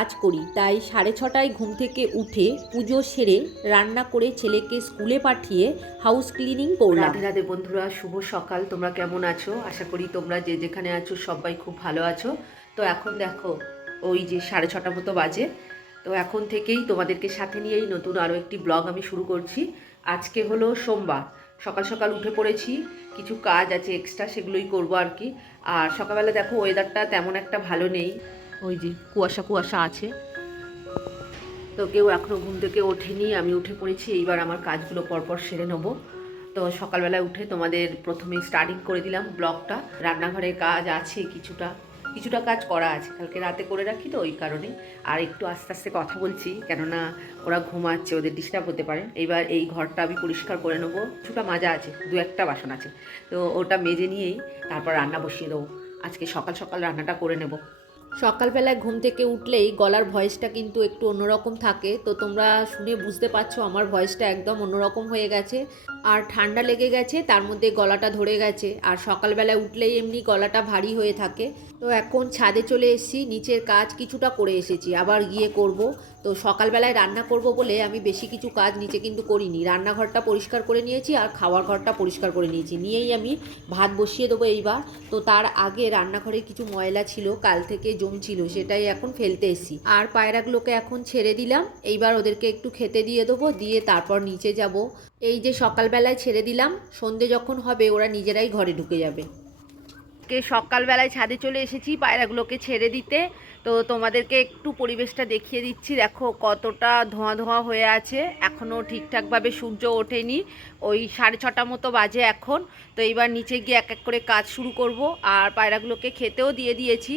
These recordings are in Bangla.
কাজ করি। তাই সাড়ে ছটায় ঘুম থেকে উঠে পুজো সেরে রান্না করে ছেলেকে স্কুলে পাঠিয়ে হাউস ক্লিনিং করলাম। রাধে রাধে বন্ধুরা, শুভ সকাল। তোমরা কেমন আছো? আশা করি তোমরা যে যেখানে আছো সবাই খুব ভালো আছো। তো এখন দেখো, ওই যে সাড়ে ছটা মতো বাজে। তো এখন থেকেই তোমাদেরকে সাথে নিয়েই নতুন আরও একটি ব্লগ আমি শুরু করছি। আজকে হলো সোমবার। সকাল সকাল উঠে পড়েছি, কিছু কাজ আছে এক্সট্রা সেগুলোই করব আর কি। আর সকালবেলা দেখো ওয়েদারটা তেমন একটা ভালো নেই। ওই যে কুয়াশা কুয়াশা আছে। তো কেউ এখনও ঘুম থেকে ওঠেনি, আমি উঠে পড়েছি, এইবার আমার কাজগুলো পরপর সেরে নেব। তো সকালবেলায় উঠে তোমাদের প্রথমে স্টার্টিং করে দিলাম ব্লগটা। রান্নাঘরের কাজ আছে কিছুটা কিছুটা কাজ করা আছে, কালকে রাতে করে রাখি তো ওই কারণে। আর একটু আস্তে আস্তে কথা বলছি, কেননা ওরা ঘুমাচ্ছে, ওদের ডিস্টার্ব হতে পারে। এইবার এই ঘরটা আমি পরিষ্কার করে নেব, কিছুটা মাজা আছে, দু একটা বাসন আছে। তো ওটা মেজে নিয়েই তারপর রান্না বসিয়ে দেবো। আজকে সকাল সকাল রান্নাটা করে নেব। সকালবেলায় ঘুম থেকে উঠলেই গলার ভয়েসটা কিন্তু একটু অন্যরকম থাকে। তো তোমরা শুনে বুঝতে পারছ আমার ভয়েসটা একদম অন্যরকম হয়ে গেছে। আর ঠান্ডা লেগে গেছে, তার মধ্যে গলাটা ধরে গেছে। আর সকালবেলায় উঠলেই এমনি গলাটা ভারী হয়ে থাকে। তো এখন ছাদে চলে এসেছি, নিচের কাজ কিছুটা করে এসেছি, আবার গিয়ে করব। তো সকালবেলায় রান্না করব বলে আমি বেশি কিছু কাজ নিচে কিন্তু করিনি। রান্নাঘরটা পরিষ্কার করে নিয়েছি আর খাওয়ার ঘরটা পরিষ্কার করে নিয়েছি। নিয়েই আমি ভাত বসিয়ে দেবো এইবার। তো তার আগে রান্নাঘরে কিছু ময়লা ছিল, কাল থেকে জমছিল সেটাই এখন ফেলতে এসেছি। আর পায়রাগুলোকে এখন ছেড়ে দিলাম। এইবার ওদেরকে একটু খেতে দিয়ে দেবো, দিয়ে তারপর নিচে যাব। এই যে সকালবেলায় ছেড়ে দিলাম সন্ধে যখন হবে ওরা নিজেরাই ঘরে ঢুকে যাবে। কে সকালবেলায় ছাদে চলে এসেছি পায়রাগুলোকে ছেড়ে দিতে। তো তোমাদেরকে একটু পরিবেশটা দেখিয়ে দিচ্ছি। দেখো কতটা ধোঁয়া ধোঁয়া হয়ে আছে। এখনও ঠিকঠাকভাবে সূর্য ওঠেনি। ওই সাড়ে ছটা মতো বাজে এখন। তো এইবার নিচে গিয়ে এক এক করে কাজ শুরু করব আর পায়রাগুলোকে খেতেও দিয়ে দিয়েছি।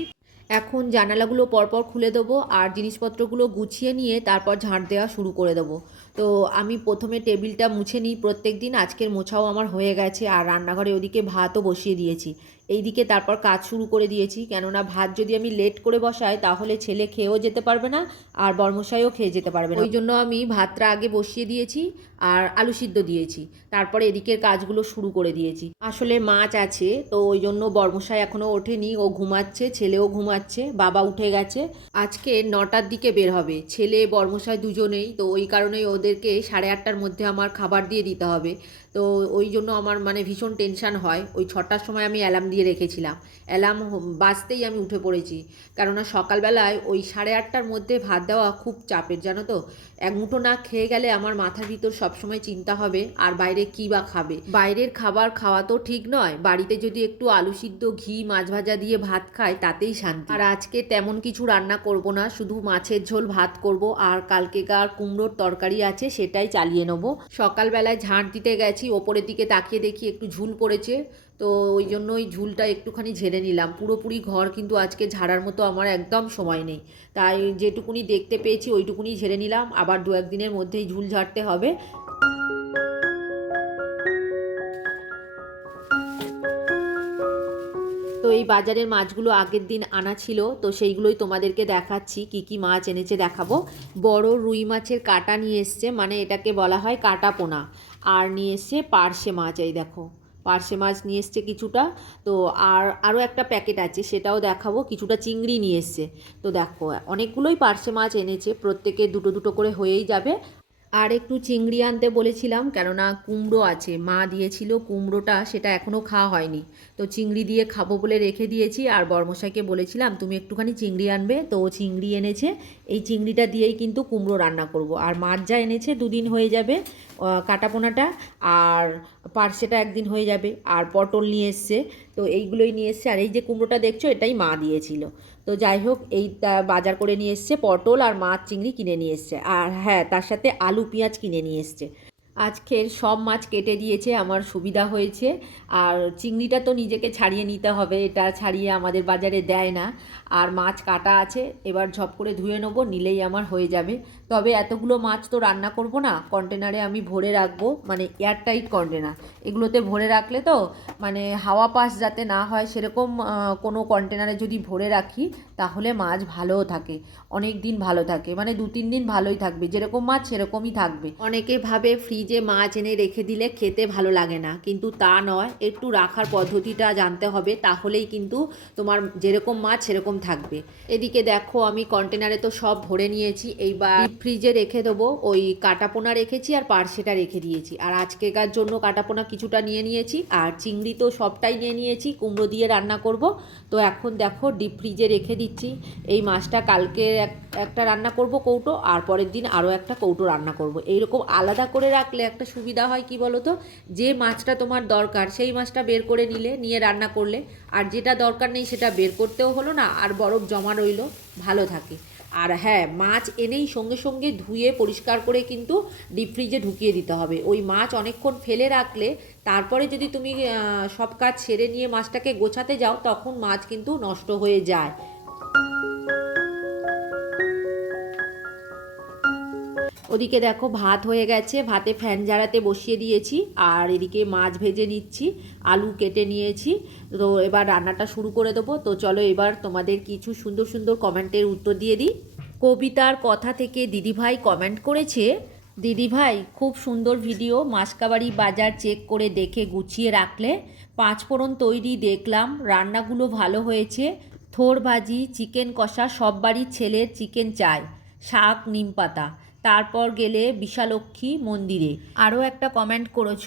এখন জানালাগুলো পরপর খুলে দেবো আর জিনিসপত্রগুলো গুছিয়ে নিয়ে তারপর ঝাঁট দেওয়া শুরু করে দেবো। তো আমি প্রথমে টেবিলটা মুছে নিই প্রত্যেক দিন। আজকের মোছাও আমার হয়ে গেছে আর রান্নাঘরে ওদিকে ভাতও বসিয়ে দিয়েছি। এইদিকে তারপর কাজ শুরু করে দিয়েছি। কেননা ভাত যদি আমি লেট করে বসাই, তাহলে ছেলে খেয়েও যেতে পারবে না, আর বর্মশাইও খেয়ে যেতে পারবে না। ওই জন্য আমি ভাতটা আগে বসিয়ে দিয়েছি আর আলু সিদ্ধ দিয়েছি। তারপরে এদিকের কাজগুলো শুরু করে দিয়েছি। আসলে মাছ আছে, তো ওই জন্য বর্মশাই এখনও ওঠেনি। ও ঘুমাচ্ছে, ছেলেও ঘুমাচ্ছে, বাবা উঠে গেছে। আজকে নটার দিকে বের হবে। ছেলে, বর্মশাই দুজনেই, তো ওই কারণেই ওদেরকে সাড়ে আটটার মধ্যে আমার খাবার দিয়ে দিতে হবে। তো ওই জন্য আমার মানে ভীষণ টেনশান হয়। ওই ছটার সময় আমি অ্যালার্ম দিয়ে রেখেছিলাম। অ্যালার্ম বাজতেই আমি উঠে পড়েছি। কেননা সকালবেলায় ওই সাড়ে আটটার মধ্যে ভাত দেওয়া খুব চাপের, জানো তো? এক মুঠো না খেয়ে গেলে আমার মাথার ভিতর সবসময় চিন্তা হবে, আর বাইরে কী বা খাবে? বাইরের খাবার খাওয়া তো ঠিক নয়। বাড়িতে যদি একটু আলু সিদ্ধ, ঘি, মাছ ভাজা দিয়ে ভাত খায় তাতেই শান্তি। আর আজকে তেমন কিছু রান্না করব না, শুধু মাছের ঝোল ভাত করব, আর কালকেকার কুমড়োর তরকারি আছে সেটাই চালিয়ে নেব। সকালবেলায় ঝাঁট দিতে গেছি, ওপরের দিকে তাকিয়ে দেখি একটু ঝুল পড়েছে। তো ওই জন্য ওই ঝুলটা একটুখানি ঝেড়ে নিলাম। পুরোপুরি ঘর কিন্তু আজকে ঝাড়ার মতো আমার একদম সময় নেই। তাই যেটুকুনি দেখতে পেয়েছি ওইটুকুনি ঝেড়ে নিলাম। আবার দু একদিনের মধ্যেই ঝুল ঝাড়তে হবে। তো এই বাজারের মাছগুলো আগের দিন আনা ছিল। তো সেইগুলোই তোমাদেরকে দেখাচ্ছি, কি কি মাছ এনেছে দেখাবো। বড় রুই মাছের কাটা নিয়ে এসছে মানে এটাকে বলা হয় কাটা পোনা আর নিয়ে এসছে পার্শে মাছ, এই দেখো। পার্শে মাছ নিয়ে এসছে কিছুটা, তো আর আরও একটা প্যাকেট আছে, সেটাও দেখাবো। কিছুটা চিংড়ি নিয়ে এসছে। তো দেখো, অনেকগুলোই পার্শে মাছ এনেছে, প্রত্যেকে দুটো দুটো করে হয়েই যাবে। আর একটু চিংড়ি আনতে বলেছিলাম, কেননা কুমড়ো আছে। মা দিয়েছিল কুমড়োটা, সেটা এখনও খাওয়া হয়নি। তো চিংড়ি দিয়ে খাব বলে রেখে দিয়েছি, আর বর্মশাইকে বলেছিলাম, তুমি একটুখানি চিংড়ি আনবে। তো ও চিংড়ি এনেছে। এই চিংড়িটা দিয়েই কিন্তু কুমড়ো রান্না করব। আর মাছ যা এনেছে, দুদিন হয়ে যাবে কাটাপোনাটা, আর পার্সেটা একদিন হয়ে যাবে। আর পটল নিয়ে এসছে, তো এইগুলোই নিয়ে এসছে। আর এই যে কুমড়োটা দেখছ, এটাই মা দিয়েছিল। তো যাই হোক এই বাজার করে নিয়ে এসছে, পটল আর মাছ চিংড়ি কিনে নিয়ে এসছে। আর হ্যাঁ তার সাথে আলু, পেঁয়াজ কিনে নিয়ে এসছে। আজকের সব মাছ কেটে দিয়েছে, আমার সুবিধা হয়েছে। আর চিংড়িটা তো নিজেকে ছাড়িয়ে নিতে হবে, এটা ছাড়িয়ে আমাদের বাজারে দেয় না। আর মাছ কাটা আছে, এবার ঝপ করে ধুয়ে নেব, নিলেই আমার হয়ে যাবে। তবে এতগুলো মাছ তো রান্না করব না কন্টেনারে আমি ভরে রাখব মানে এয়ারটাইট কন্টেনার এগুলোতে ভরে রাখলে তো মানে হাওয়া পাস যাতে না হয়, সেরকম কোনো কন্টেনারে যদি ভরে রাখি, তাহলে মাছ ভালোও থাকে, অনেক দিন ভালো থাকে মানে দু তিন দিন ভালোই থাকবে, যেরকম মাছ সেরকমই থাকবে। অনেকে ভাবে ফ্রিজে মাছ এনে রেখে দিলে খেতে ভালো লাগে না, কিন্তু তা নয় একটু রাখার পদ্ধতিটা জানতে হবে, তাহলেই কিন্তু তোমার যেরকম মাছ সেরকম থাকবে। এদিকে দেখো, আমি কন্টেনারে তো সব ভরে নিয়েছি, এইবার ফ্রিজে রেখে দেবো, ওই কাটাপোনা রেখেছি আর পার্সেটা রেখে দিয়েছি। আর আজকেকার জন্য কাটাপোনা কিছুটা নিয়ে নিয়েছি, আর চিংড়ি তো সবটাই নিয়ে নিয়েছি, কুমড়ো দিয়ে রান্না করব। তো এখন দেখো ডিপ ফ্রিজে রেখে দিচ্ছি, এই মাছটা কালকে এক- একটা রান্না করব কৌটো, আর পরের দিন আরও একটা কৌটো রান্না করব। এইরকম আলাদা করে রাখলে একটা সুবিধা হয় কি বলো তো যে মাছটা তোমার দরকার, সেই মাছটা বের করে নিলে, নিয়ে রান্না করলে। আর যেটা দরকার নেই সেটা বের করতেও হলো না, আর বরফ জমা রইল, ভালো থাকে। আর হ্যাঁ মাছ এনেই সঙ্গে সঙ্গে ধুয়ে পরিষ্কার করে কিন্তু ডিপ ফ্রিজে ঢুকিয়ে দিতে হবে। ওই মাছ অনেকক্ষণ ফেলে রাখলে, তারপরে যদি তুমি সব কাজ সেরে নিয়ে মাছটাকে গোছাতে যাও, তখন মাছ কিন্তু নষ্ট হয়ে যায়। ওদিকে দেখো ভাত হয়ে গেছে, ভাতে ফ্যান জ্বালাতে বসিয়ে দিয়েছি, আর এদিকে মাছ ভেজে নিচ্ছি, আলু কেটে নিয়েছি, তো এবার রান্নাটা শুরু করে দেবো। তো চলো এবার তোমাদের কিছু সুন্দর সুন্দর কমেন্টের উত্তর দিয়ে দিই। কবিতার কথা থেকে দিদিভাই কমেন্ট করেছে, দিদিভাই, খুব সুন্দর ভিডিও, মাসকাবাড়ি বাজার চেক করে দেখে গুছিয়ে রাখলে পাঁচফোড়ন তৈরি দেখলাম, রান্নাগুলো ভালো হয়েছে থোর ভাজি, চিকেন কষা, সব বাড়ির ছেলের চিকেন চায় শাক, নিম পাতা। তারপর গেলে বিশালক্ষী মন্দিরে। আরও একটা কমেন্ট করেছ,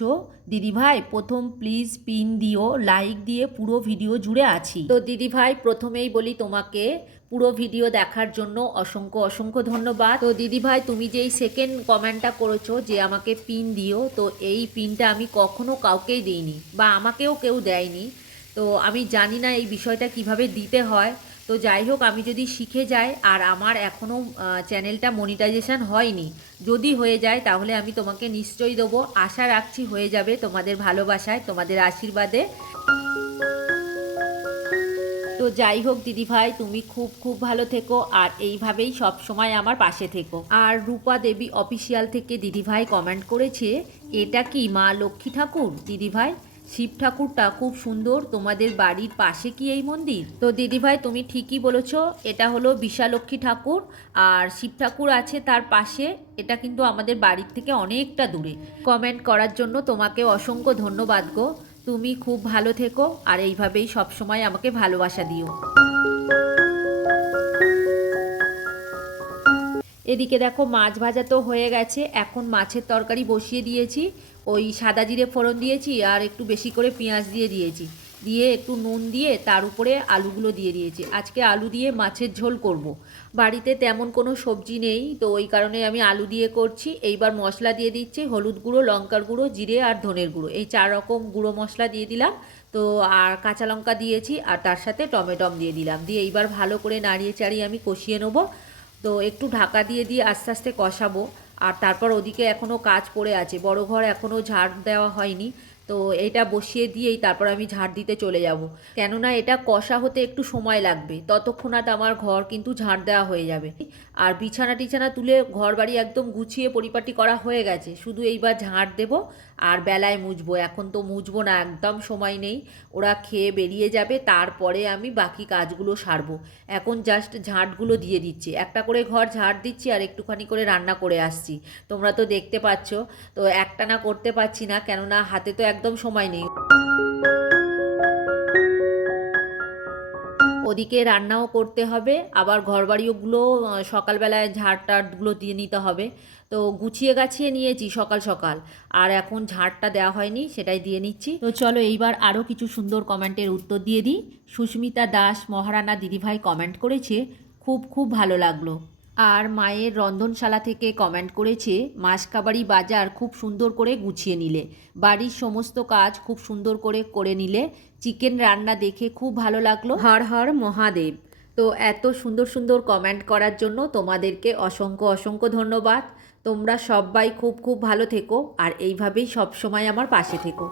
দিদিভাই, প্রথম প্লিজ পিন দিও লাইক দিয়ে পুরো ভিডিও জুড়ে আছি। তো দিদিভাই, প্রথমেই বলি তোমাকে, পুরো ভিডিও দেখার জন্য অসংখ্য অসংখ্য ধন্যবাদ। তো দিদিভাই, তুমি যেই সেকেন্ড কমেন্টটা করেছ যে আমাকে পিন দিও, তো এই পিনটা আমি কখনো কাউকেই দিইনি, বা আমাকেও কেউ দেয়নি। তো আমি জানি না এই বিষয়টা কীভাবে দিতে হয়। তো যাই হোক, আমি যদি শিখে যাই আর আমার এখনও চ্যানেলটা মনিটাইজেশন হয়নি, যদি হয়ে যায় তাহলে আমি তোমাকে নিশ্চয়ই দেবো। আশা রাখছি হয়ে যাবে তোমাদের ভালোবাসায়, তোমাদের আশীর্বাদে। তো যাই হোক দিদিভাই তুমি খুব খুব ভালো থেকো আর এইভাবেই সব সময় আমার পাশে থেকো। আর রূপা দেবী অফিসিয়াল থেকে দিদিভাই কমেন্ট করেছে, এটা কি মা লক্ষ্মী ঠাকুর? দিদিভাই শিব ঠাকুরটা খুব সুন্দর। তোমাদের বাড়ির পাশে কি এই মন্দির? তো দিদিভাই, তুমি ঠিকই বলেছ, এটা হলো বিশালক্ষী ঠাকুর। আর শিব ঠাকুর আছে তার পাশে, এটা কিন্তু আমাদের বাড়ির থেকে অনেকটা দূরে। কমেন্ট করার জন্য তোমাকে অসংখ্য ধন্যবাদ গো। তুমি খুব ভালো থেকো, আর এইভাবেই সবসময় আমাকে ভালোবাসা দিও। এদিকে দেখো, মাছ ভাজা তো হয়ে গেছে। এখন মাছের তরকারি বসিয়ে দিয়েছি। ওই সাদা জিরে ফোড়ন দিয়েছি আর একটু বেশি করে পেঁয়াজ দিয়ে দিয়েছি। দিয়ে একটু নুন দিয়ে তার উপরে আলুগুলো দিয়ে দিয়েছি। আজকে আলু দিয়ে মাছের ঝোল করব। বাড়িতে তেমন কোনো সবজি নেই, তো ওই কারণে আমি আলু দিয়ে করছি। এইবার মশলা দিয়ে দিচ্ছি হলুদ গুঁড়ো, লঙ্কার গুঁড়ো, জিরে আর ধনের গুঁড়ো। এই চার রকম গুঁড়ো মশলা দিয়ে দিলাম। তো আর কাঁচা লঙ্কা দিয়েছি আর তার সাথে টমেটম দিয়ে দিলাম। দিয়ে এইবার ভালো করে নাড়িয়ে চাড়িয়ে আমি কষিয়ে নেব। তো একটু ঢাকা দিয়ে দিয়ে আস্তে আস্তে কষাবো। আর তারপর ওদিকে এখনও কাজ পড়ে আছে। বড় ঘর এখনও ঝাড় দেওয়া হয়নি। তো এটা বসিয়ে দিয়েই তারপর আমি ঝাড় দিতে চলে যাব। কেননা এটা কষা হতে একটু সময় লাগবে। ততক্ষণাৎ আমার ঘর কিন্তু ঝাড় দেওয়া হয়ে যাবে। আর বিছানা টিছানা তুলে ঘর বাড়ি একদম গুছিয়ে পরিপাটি করা হয়ে গেছে। শুধু এইবার ঝাড় দেব আর বেলায় মুজবো এখন তো মুজবো না, একদম সময় নেই। ওরা খেয়ে বেরিয়ে যাবে, তারপরে আমি বাকি কাজগুলো সারবো। এখন জাস্ট ঝাঁটগুলো দিয়ে দিচ্ছি। একটা করে ঘর ঝাঁট দিচ্ছি আর একটুখানি করে রান্না করে আসছি। তোমরা তো দেখতে পাচ্ছ। তো একটা না করতে পারছি না, কেননা হাতে তো একদম সময় নেই। ওদিকে রান্নাও করতে হবে, আবার ঘরবাড়িগুলো সকালবেলায় ঝাড় টাড়গুলো দিয়ে নিতে হবে। তো গুছিয়ে গাছিয়ে নিয়েছি সকাল সকাল, আর এখন ঝাড়টা দেওয়া হয়নি, সেটাই দিয়ে নিচ্ছি। তো চলো এইবার আরও কিছু সুন্দর কমেন্টের উত্তর দিয়ে দিই। সুস্মিতা দাস, মহারানা দিদিভাই কমেন্ট করেছে, খুব খুব ভালো লাগল। আর মায়ের রন্ধনশালা থেকে কমেন্ট করেছে, মাসকাবাড়ি বাজার খুব সুন্দর করে গুছিয়ে নিলে। বাড়ির সমস্ত কাজ খুব সুন্দর করে করে নিলে। চিকেন রান্না দেখে খুব ভালো লাগল। হর হর মহাদেব। তো এত সুন্দর সুন্দর কমেন্ট করার জন্য তোমাদেরকে অসংখ্য অসংখ্য ধন্যবাদ। তোমরা সবাই খুব খুব ভালো থেকো আর এইভাবেই সবসময় আমার পাশে থেকো।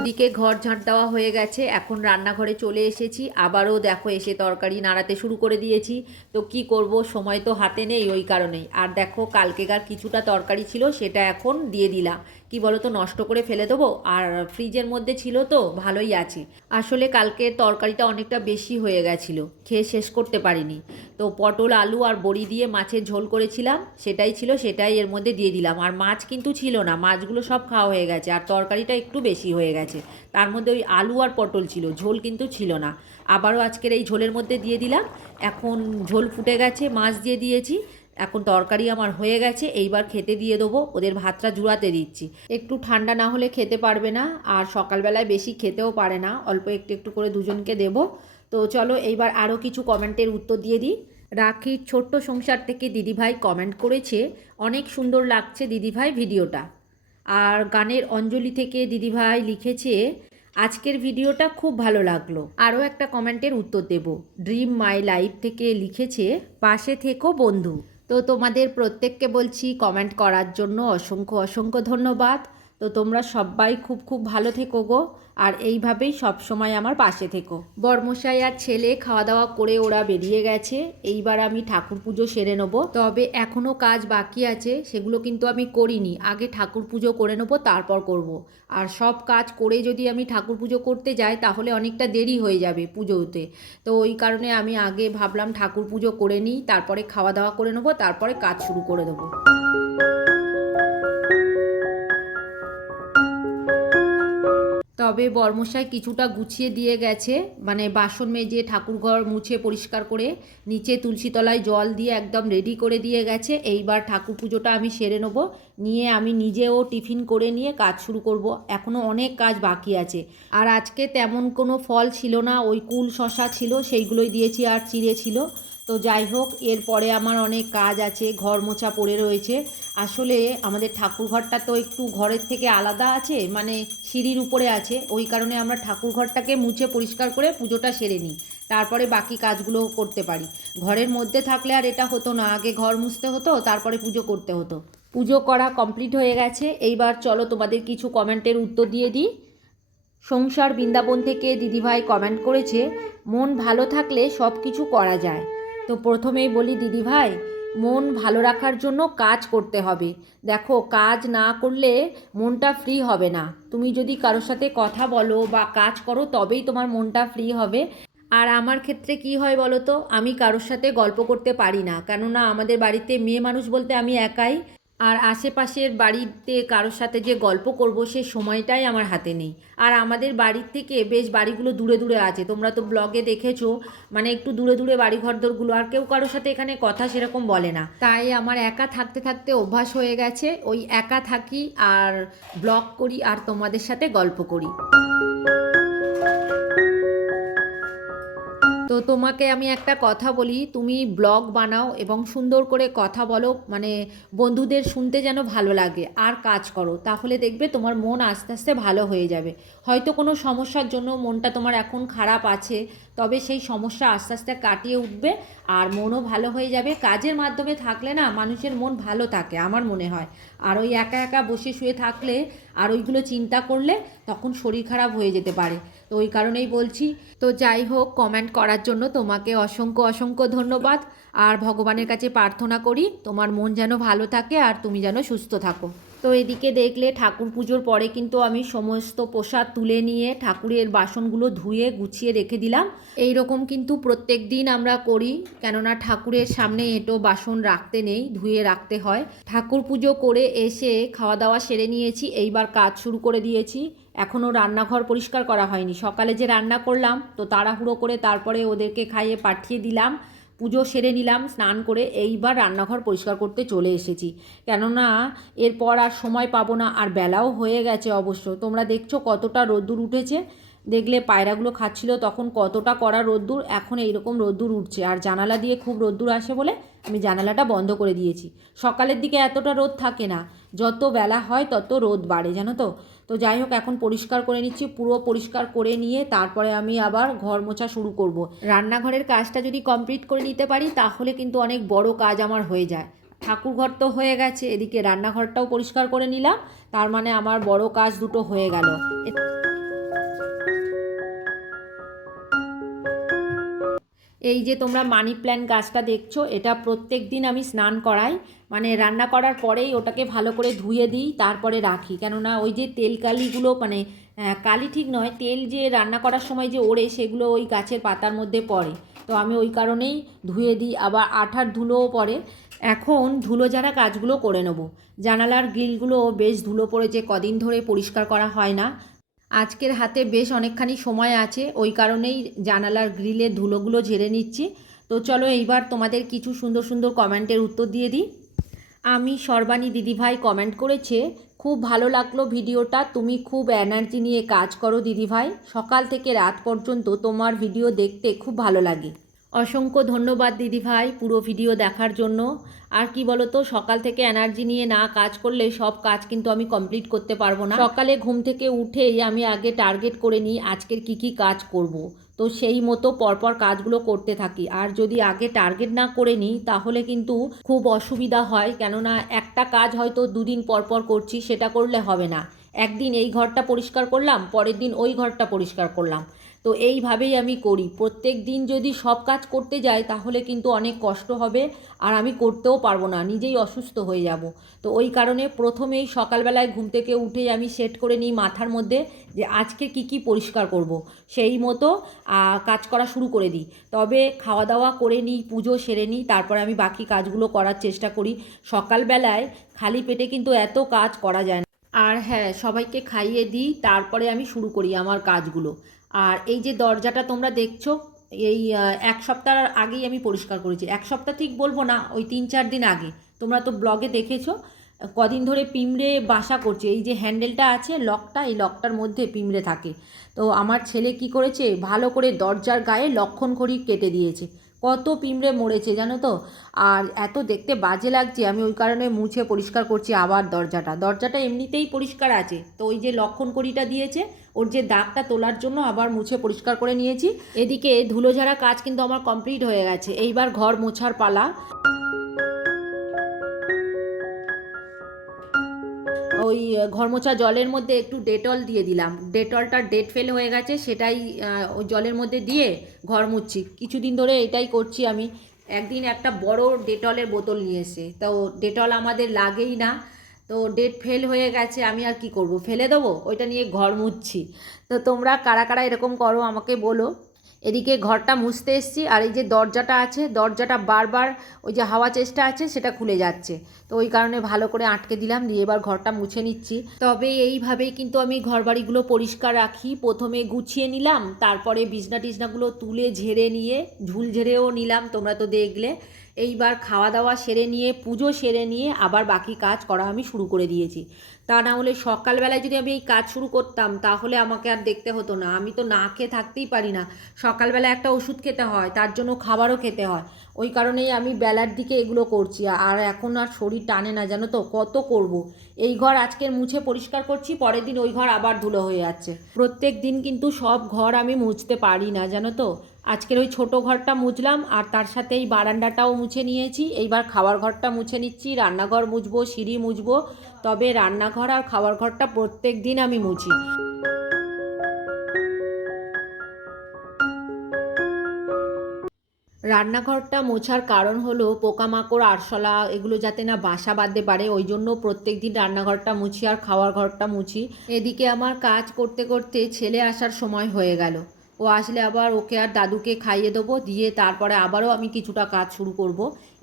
ওদিকে ঘর ঝাঁট দেওয়া হয়ে গেছে। এখন রান্নাঘরে চলে এসেছি। আবারও দেখো এসে তরকারি নাড়াতে শুরু করে দিয়েছি। তো কি করব? সময় তো হাতে নেই ওই কারণেই। আর দেখো, কালকেকার কিছুটা তরকারি ছিল সেটা এখন দিয়ে দিলাম। কি বলো তো নষ্ট করে ফেলে দেবো। আর ফ্রিজের মধ্যে ছিল তো, ভালোই আছে। আসলে কালকে তরকারিটা অনেকটা বেশি হয়ে গেছিল, খেয়ে শেষ করতে পারিনি। তো পটল, আলু আর বড়ি দিয়ে মাছের ঝোল করেছিলাম, সেটাই ছিল, সেটাই এর মধ্যে দিয়ে দিলাম। আর মাছ কিন্তু ছিল না, মাছগুলো সব খাওয়া হয়ে গেছে, আর তরকারিটা একটু বেশি হয়ে গেছে। তার মধ্যে ওই আলু আর পটল ছিল, ঝোল কিন্তু ছিল না। আবারও আজকের এই ঝোলের মধ্যে দিয়ে দিলাম। এখন ঝোল ফুটে গেছে, মাছ দিয়ে দিয়েছি। এখন তরকারি আমার হয়ে গেছে, এইবার খেতে দিয়ে দেবো, ওদের ভাতটা জুড়াতে দিচ্ছি। একটু ঠান্ডা না হলে খেতে পারবে না, আর সকালবেলায় বেশি খেতেও পারে না, অল্প একটু একটু করে দুজনকে দেবো। তো চলো এইবার আরও কিছু কমেন্টের উত্তর দিয়ে দিই। রাখির ছোট্ট সংসার থেকে দিদিভাই কমেন্ট করেছে, অনেক সুন্দর লাগছে দিদিভাই ভিডিওটা। আর গানের অঞ্জলি থেকে দিদিভাই লিখেছে, আজকের ভিডিওটা খুব ভালো লাগল। আরও একটা কমেন্টের উত্তর দেব। ড্রিম মাই লাইফ থেকে লিখেছে, পাশে থেকো বন্ধু। তো তোমাদের প্রত্যেককে বলছি কমেন্ট করার জন্য অসংখ্য অসংখ্য ধন্যবাদ। তো তোমরা সবাই খুব খুব ভালো থেকো গো, আর এইভাবেই সব সময় আমার পাশে থেকো। বর্মশাই আর ছেলে খাওয়া দাওয়া করে ওরা বেরিয়ে গেছে, এইবার আমি ঠাকুর পুজো সেরে নেব। তবে এখনও কাজ বাকি আছে, সেগুলো কিন্তু আমি করিনি, আগে ঠাকুর পুজো করে নেব, তারপর করব। আর সব কাজ করে যদি আমি ঠাকুর পুজো করতে যাই, তাহলে অনেকটা দেরি হয়ে যাবে পুজোতে। তো ওই কারণে আমি আগে ভাবলাম ঠাকুর পুজো করে নিই, তারপরে খাওয়া দাওয়া করে নেব, তারপরে কাজ শুরু করে দেবো। তবে বর্মশাই কিছুটা গুছিয়ে দিয়ে গেছে। মানে বাসন মেজে ঠাকুরঘর মুছে পরিষ্কার করে নিচে তুলসী তলায় জল দিয়ে একদম রেডি করে দিয়ে গেছে। এইবার ঠাকুর পুজোটা আমি সেরে নেব। নিয়ে আমি নিজেও টিফিন করে নিয়ে কাজ শুরু করব। এখনও অনেক কাজ বাকি আছে। আর আজকে তেমন কোনো ফল ছিল না। ওই কুল শশা ছিল, সেইগুলোই দিয়েছি আর চিড়ে ছিল। তো যাই হোক, এরপরে আমার অনেক কাজ আছে, ঘর মোছা পড়ে রয়েছে। আসলে আমাদের ঠাকুর ঘরটা তো একটু ঘরের থেকে আলাদা আছে মানে সিঁড়ির উপরে আছে। ওই কারণে আমরা ঠাকুর ঘরটাকে মুছে পরিষ্কার করে পুজোটা সেরে নিই। তারপরে বাকি কাজগুলো করতে পারি। ঘরের মধ্যে থাকলে আর এটা হতো না, আগে ঘর মুছতে হতো, তারপরে পুজো করতে হতো। পুজো করা কমপ্লিট হয়ে গেছে। এইবার চলো তোমাদের কিছু কমেন্টের উত্তর দিয়ে দিই। সংসার বৃন্দাবন থেকে দিদিভাই কমেন্ট করেছে, মন ভালো থাকলে সব কিছু করা যায়। তো প্রথমেই বলি দিদিভাই মন ভালো রাখার জন্য কাজ করতে হবে। দেখো, কাজ না করলে মনটা ফ্রি হবে না। তুমি যদি কারোর সাথে কথা বলো বা কাজ করো, তবেই তোমার মনটা ফ্রি হবে। আর আমার ক্ষেত্রে কি হয় বলো তো? আমি কারোর সাথে গল্প করতে পারি না। কেননা আমাদের বাড়িতে মেয়ে মানুষ বলতে আমি একাই আর আশেপাশের বাড়িতে কারোর সাথে যে গল্প করব সে সময়টাই আমার হাতে নেই। আর আমাদের বাড়ির থেকে বেশ বাড়িগুলো দূরে দূরে আছে। তোমরা তো ব্লগে দেখেছ মানে একটু দূরে দূরে বাড়ি ঘরদরগুলো আর কেউ কারোর সাথে এখানে কথা সেরকম বলে না। তাই আমার একা থাকতে থাকতে অভ্যাস হয়ে গেছে। ওই একা থাকি আর ব্লগ করি আর তোমাদের সাথে গল্প করি। তো তোমাকে আমি একটা কথা বলি, তুমি ব্লগ বানাও এবং সুন্দর করে কথা বলো মানে বন্ধুদের শুনতে যেন ভালো লাগে আর কাজ করো, তাহলে দেখবে তোমার মন আস্তে আস্তে ভালো হয়ে যাবে। হয়তো কোনো সমস্যার জন্য মনটা তোমার এখন খারাপ আছে তবে সেই সমস্যা আস্তে আস্তে কাটিয়ে উঠবে আর মনও ভালো হয়ে যাবে। কাজের মাধ্যমে থাকলে না মানুষের মন ভালো থাকে আমার মনে হয়। আর ওই একা একা বসে শুয়ে থাকলে আর ওইগুলো চিন্তা করলে তখন শরীর খারাপ হয়ে যেতে পারে। তো ওই কারণেই বলছি, তো যাই হোক কমেন্ট করার জন্য তোমাকে অসংখ্য অসংখ্য ধন্যবাদ। আর ভগবানের কাছে প্রার্থনা করি, তোমার মন যেন ভালো থাকে আর তুমি যেন সুস্থ থাকো। তো এদিকে দেখলে ঠাকুর পুজোর পরে কিন্তু আমি সমস্ত প্রসাদ তুলে নিয়ে ঠাকুরের বাসনগুলো ধুয়ে গুছিয়ে রেখে দিলাম। এই রকম কিন্তু প্রত্যেক দিন আমরা করি, কেননা ঠাকুরের সামনে এঁটো বাসন রাখতে নেই, ধুয়ে রাখতে হয়। ঠাকুর পুজো করে এসে খাওয়া দাওয়া সেরে নিয়েছি, এইবার কাজ শুরু করে দিয়েছি। এখনও রান্নাঘর পরিষ্কার করা হয়নি। সকালে যে রান্না করলাম, তো তাড়াহুড়ো করে তারপরে ওদেরকে খাইয়ে পাঠিয়ে দিলাম। পুজো সেরে নিলাম, স্নান করে এইবার রান্নাঘর পরিষ্কার করতে চলে এসেছি। কেননা এরপর আর সময় পাবো না, আর বেলাও হয়ে গেছে অবশ্য। তোমরা দেখছ কতটা রোদ্দুর উঠেছে। দেখলে পায়রাগুলো খাচ্ছিল তখন কতটা করা রোদ্দুর, এখন এইরকম রোদ্দুর উঠছে। আর জানালা দিয়ে খুব রোদ্দুর আসে বলে আমি জানালাটা বন্ধ করে দিয়েছি। সকালের দিকে এতটা রোদ থাকে না, যত বেলা হয় তত রোদ বাড়ে, জানো তো? তো যাই হোক, এখন পরিষ্কার করে নিচ্ছি, পুরো পরিষ্কার করে নিয়ে তারপরে আমি আবার ঘর মোছা শুরু করব। রান্নাঘরের কাজটা যদি কমপ্লিট করে নিতে পারি, তাহলে কিন্তু অনেক বড় কাজ আমার হয়ে যায় ঠাকুর ঘর তো হয়ে গেছে, এদিকে রান্নাঘরটাও পরিষ্কার করে নিলাম, তার মানে আমার বড় কাজ দুটো হয়ে গেল এই যে তোমরা মানি প্ল্যান্ট গাছটা দেখছ, এটা প্রত্যেক দিন আমি স্নান করাই। মানে রান্না করার পরেই ওটাকে ভালো করে ধুয়ে দিই, তারপরে রাখি। কেননা ওই যে তেল কালিগুলো মানে কালি ঠিক নয়, তেল যে রান্না করার সময় যে ওড়ে, সেগুলো ওই গাছের পাতার মধ্যে পড়ে। তো আমি ওই কারণেই ধুয়ে দিই, আবার আঠার ধুলোও পড়ে। এখন ধুলো যারা কাজগুলো করে নেব। জানালার গ্রিলগুলো বেশ ধুলো পড়েছে, কদিন ধরে পরিষ্কার করা হয় না। আজকের হাতে বেশ অনেকখানি সময় আছে, ওই কারণেই জানালার গ্রিলে ধুলোগুলো ঝেড়ে নিচ্ছি। তো চলো এইবার তোমাদের কিছু সুন্দর সুন্দর কমেন্টের উত্তর দিয়ে দিই। আমি সর্বাণী দিদিভাই কমেন্ট করেছে, খুব ভালো লাগল ভিডিওটা, তুমি খুব এনার্জি নিয়ে কাজ করো দিদিভাই। সকাল থেকে রাত পর্যন্ত তোমার ভিডিও দেখতে খুব ভালো লাগে। অসংখ্য ধন্যবাদ দিদিভাই পুরো ভিডিও দেখার জন্য। আর কি বলতো, সকাল থেকে এনার্জি নিয়ে না কাজ করলে সব কাজ কিন্তু আমি কমপ্লিট করতে পারব না। সকালে ঘুম থেকে উঠেই আমি আগে টার্গেট করে নিই আজকের কি কি কাজ করব। তো সেই মতো পরপর কাজগুলো করতে থাকি। আর যদি আগে টার্গেট না করে নিই তাহলে কিন্তু খুব অসুবিধা হয়। কেননা একটা কাজ হয়তো দুদিন পরপর করছি, সেটা করলে হবে না। একদিন এই ঘরটা পরিষ্কার করলাম, পরের দিন ওই ঘরটা পরিষ্কার করলাম। তো এইভাবেই আমি করি। প্রত্যেক দিন যদি সব কাজ করতে যাই, তাহলে কিন্তু অনেক কষ্ট হবে আর আমি করতেও পারব না, নিজেই অসুস্থ হয়ে যাব। তো ওই কারণে প্রথমেই সকালবেলায় ঘুম থেকে উঠেই আমি সেট করে নিই মাথার মধ্যে যে আজকে কি কি পরিষ্কার করব। সেই মতো কাজ করা শুরু করে দিই। তবে খাওয়া দাওয়া করে নিই, পুজো সেরে নিই, তারপরে আমি বাকি কাজগুলো করার চেষ্টা করি। সকালবেলায় খালি পেটে কিন্তু এত কাজ করা যায় না। আর হ্যাঁ সবাইকে খাইয়ে দিই, তারপরে আমি শুরু করি আমার কাজগুলো। আর এই যে দরজাটা তোমরা দেখছ, এই এক সপ্তাহ আগেই আমি পরিষ্কার করেছি। এক সপ্তাহ ঠিক বলব না, ওই তিন চার দিন আগে। তোমরা তো ব্লগে দেখেছ, কদিন ধরে পিমড়ে বাসা করছে। এই যে হ্যান্ডেলটা আছে, লকটা, এই লকটার মধ্যে পিমড়ে থাকে। তো আমার ছেলে কি করেছে, ভালো করে দরজার গায়ে লক্ষণ করি কেটে দিয়েছে। কত পিঁমড়ে মরেছে, জানো তো? আর এত দেখতে বাজে লাগছে, আমি ওই কারণে মুছে পরিষ্কার করছি আবার দরজাটা। দরজাটা এমনিতেই পরিষ্কার আছে। তো ওই যে লক্ষণ করিটা দিয়েছে, ওর যে দাগটা তোলার জন্য আবার মুছে পরিষ্কার করে নিয়েছি। এদিকে ধুলো ঝাড়া কাজ কিন্তু আমার কমপ্লিট হয়ে গেছে। এইবার ঘর মোছার পালা। ওই আহ, ঘর মোছা জলের মধ্যে একটু ডেটল দিয়ে দিলাম। ডেটলটা ডেট ফেল হয়ে গেছে সেটাই ওই জলের মধ্যে দিয়ে ঘর মুছছি। কিছুদিন ধরে এটাই করছি আমি। একদিন একটা বড় ডেটলের বোতল নিয়ে এসে তো ডেটল আমাদের লাগেই না। তো ডেট ফেল হয়ে গেছে আমি আর কি করব? ফেলে দেবো? ওইটা নিয়ে ঘর মুছছি। তো তোমরা কারা কারা এরকম করো আমাকে বলো। এদিকে ঘরটা মুছতে এসছি আর এই যে দরজাটা আছে, দরজাটা বারবার ওই যে হাওয়া চেষ্টা আছে সেটা খুলে যাচ্ছে। তো ওই কারণে ভালো করে আটকে দিলাম, দিয়ে এবার ঘরটা মুছে নিচ্ছি। তবে এইভাবেই কিন্তু আমি ঘরবাড়িগুলো পরিষ্কার রাখি। প্রথমে গুছিয়ে নিলাম, তারপরে বিছনা টিছনাগুলো তুলে ঝেড়ে নিয়ে, ঝুল ঝেড়েও নিলাম, তোমরা তো দেখলে। এইবার খাওয়া দাওয়া সেরে নিয়ে, পুজো সেরে নিয়ে আবার বাকি কাজ করা আমি শুরু করে দিয়েছি। তা না হলে সকালবেলায় যদি আমি এই কাজ শুরু করতাম, তাহলে আমাকে আর দেখতে হতো না। আমি তো না খেয়ে থাকতেই পারি না। সকালবেলা একটা ওষুধ খেতে হয়, তার জন্য খাবারও খেতে হয়। ওই কারণেই আমি বেলার দিকে এগুলো করছি। আর এখন আর শরীর টানে না, জানো তো? কত করব। এই ঘর আজকের মুছে পরিষ্কার করছি, পরের দিন ওই ঘর আবার ধুলো হয়ে যাচ্ছে। প্রত্যেক দিন কিন্তু সব ঘর আমি মুছতে পারি না, জানো তো? আজকের ওই ছোট ঘরটা মুছলাম, আর তার সাথে এই বারান্দাটাও মুছে নিয়েছি। এইবার খাওয়ার ঘরটা মুছে নিচ্ছি, রান্নাঘর মুছবো, সিঁড়ি মুছবো, তবে রান্নাঘর আর খাওয়ার ঘরটা প্রত্যেক দিন আমি মুছি। রান্নাঘরটা মোছার কারণ হলো পোকামাকড়, আরশোলা এগুলো যাতে না বাসা বাঁধতে পারে, ওই জন্য প্রত্যেক দিন রান্নাঘরটা মুছি আর খাওয়ার ঘরটা মুছি। এদিকে আমার কাজ করতে করতে ছেলে আসার সময় হয়ে গেল। ও আসলে আবার ওকে আর দাদুকে খাইয়ে দেবো, দিয়ে তারপরে আবারও আমি কিছুটা কাজ শুরু করব।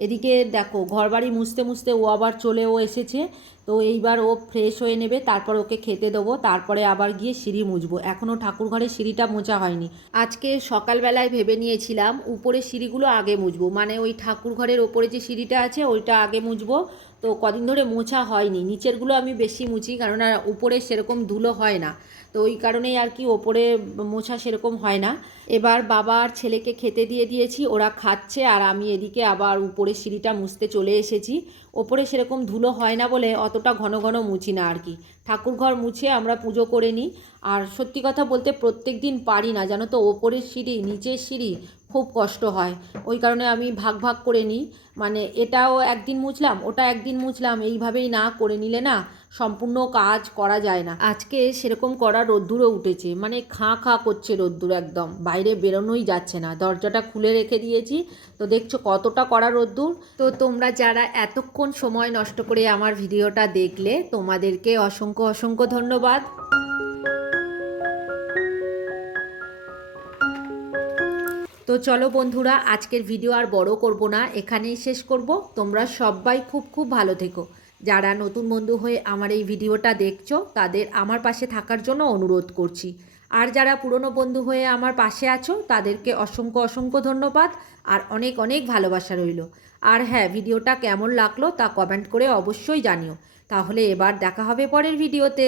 এদিকে দেখো, ঘরবাড়ি মুছতে মুছতে ও আবার চলেও এসেছে। তো এইবার ও ফ্রেশ হয়ে নেবে, তারপর ওকে খেতে দেবো, তারপরে আবার গিয়ে সিঁড়ি মুছবো। এখনও ঠাকুর ঘরে সিঁড়িটা মোছা হয়নি। আজকে সকালবেলায় ভেবে নিয়েছিলাম, উপরে সিঁড়িগুলো আগে মুছবো। মানে ওই ঠাকুর ঘরের ওপরে যে সিঁড়িটা আছে, ওইটা আগে মুছবো। তো কদিন ধরে মোছা হয়নি। নিচেরগুলো আমি বেশি মুছি, কারণ আর উপরে সেরকম ধুলো হয় না। তো ওই কারণেই আর কি ওপরে মোছা সেরকম হয় না। এবার বাবা আর ছেলেকে খেতে দিয়ে দিয়েছি, ওরা খাচ্ছে আর আমি এদিকে আবার উপরে সিঁড়িটা মুছতে চলে এসেছি। ওপরে সেরকম ধুলো হয় না বলে অতটা ঘন ঘন মুছি না আর কি। ঠাকুরঘর মুছে আমরা পুজো করে নিই। আর সত্যি কথা বলতে প্রত্যেক দিন পারি না, জানো তো? ওপরের সিঁড়ি, নিচের সিঁড়ি খুব কষ্ট হয়। ওই কারণে আমি ভাগ ভাগ করে নিই। মানে এটাও একদিন মুছলাম, ওটা একদিন মুছলাম, এইভাবেই না করে নিলে না সম্পূর্ণ কাজ করা যায় না। আজকে সেরকম করা রোদ্দুরও উঠেছে। মানে খাঁ খাঁ করছে রোদ্দুর একদম। বাইরে বেরোনোই যাচ্ছে না। দরজাটা খুলে রেখে দিয়েছি। তো দেখছ কতটা করা রোদ্দুর। তো তোমরা যারা এতক্ষণ সময় নষ্ট করে আমার ভিডিওটা দেখলে, তোমাদেরকে অসংখ্য অসংখ্য ধন্যবাদ। তো চলো বন্ধুরা, আজকের ভিডিও আর বড় করব না। এখানেই শেষ করব। তোমরা সবাই খুব খুব ভালো থেকো। যারা নতুন বন্ধু হয়ে আমার এই ভিডিওটা দেখছ, তাদের আমার পাশে থাকার জন্য অনুরোধ করছি। আর যারা পুরনো বন্ধু হয়ে আমার পাশে আছো, তাদেরকে অসংখ্য অসংখ্য ধন্যবাদ আর অনেক অনেক ভালোবাসা রইল। আর হ্যাঁ ভিডিওটা কেমন লাগল তা কমেন্ট করে অবশ্যই জানিও। তাহলে এবার দেখা হবে পরের ভিডিওতে।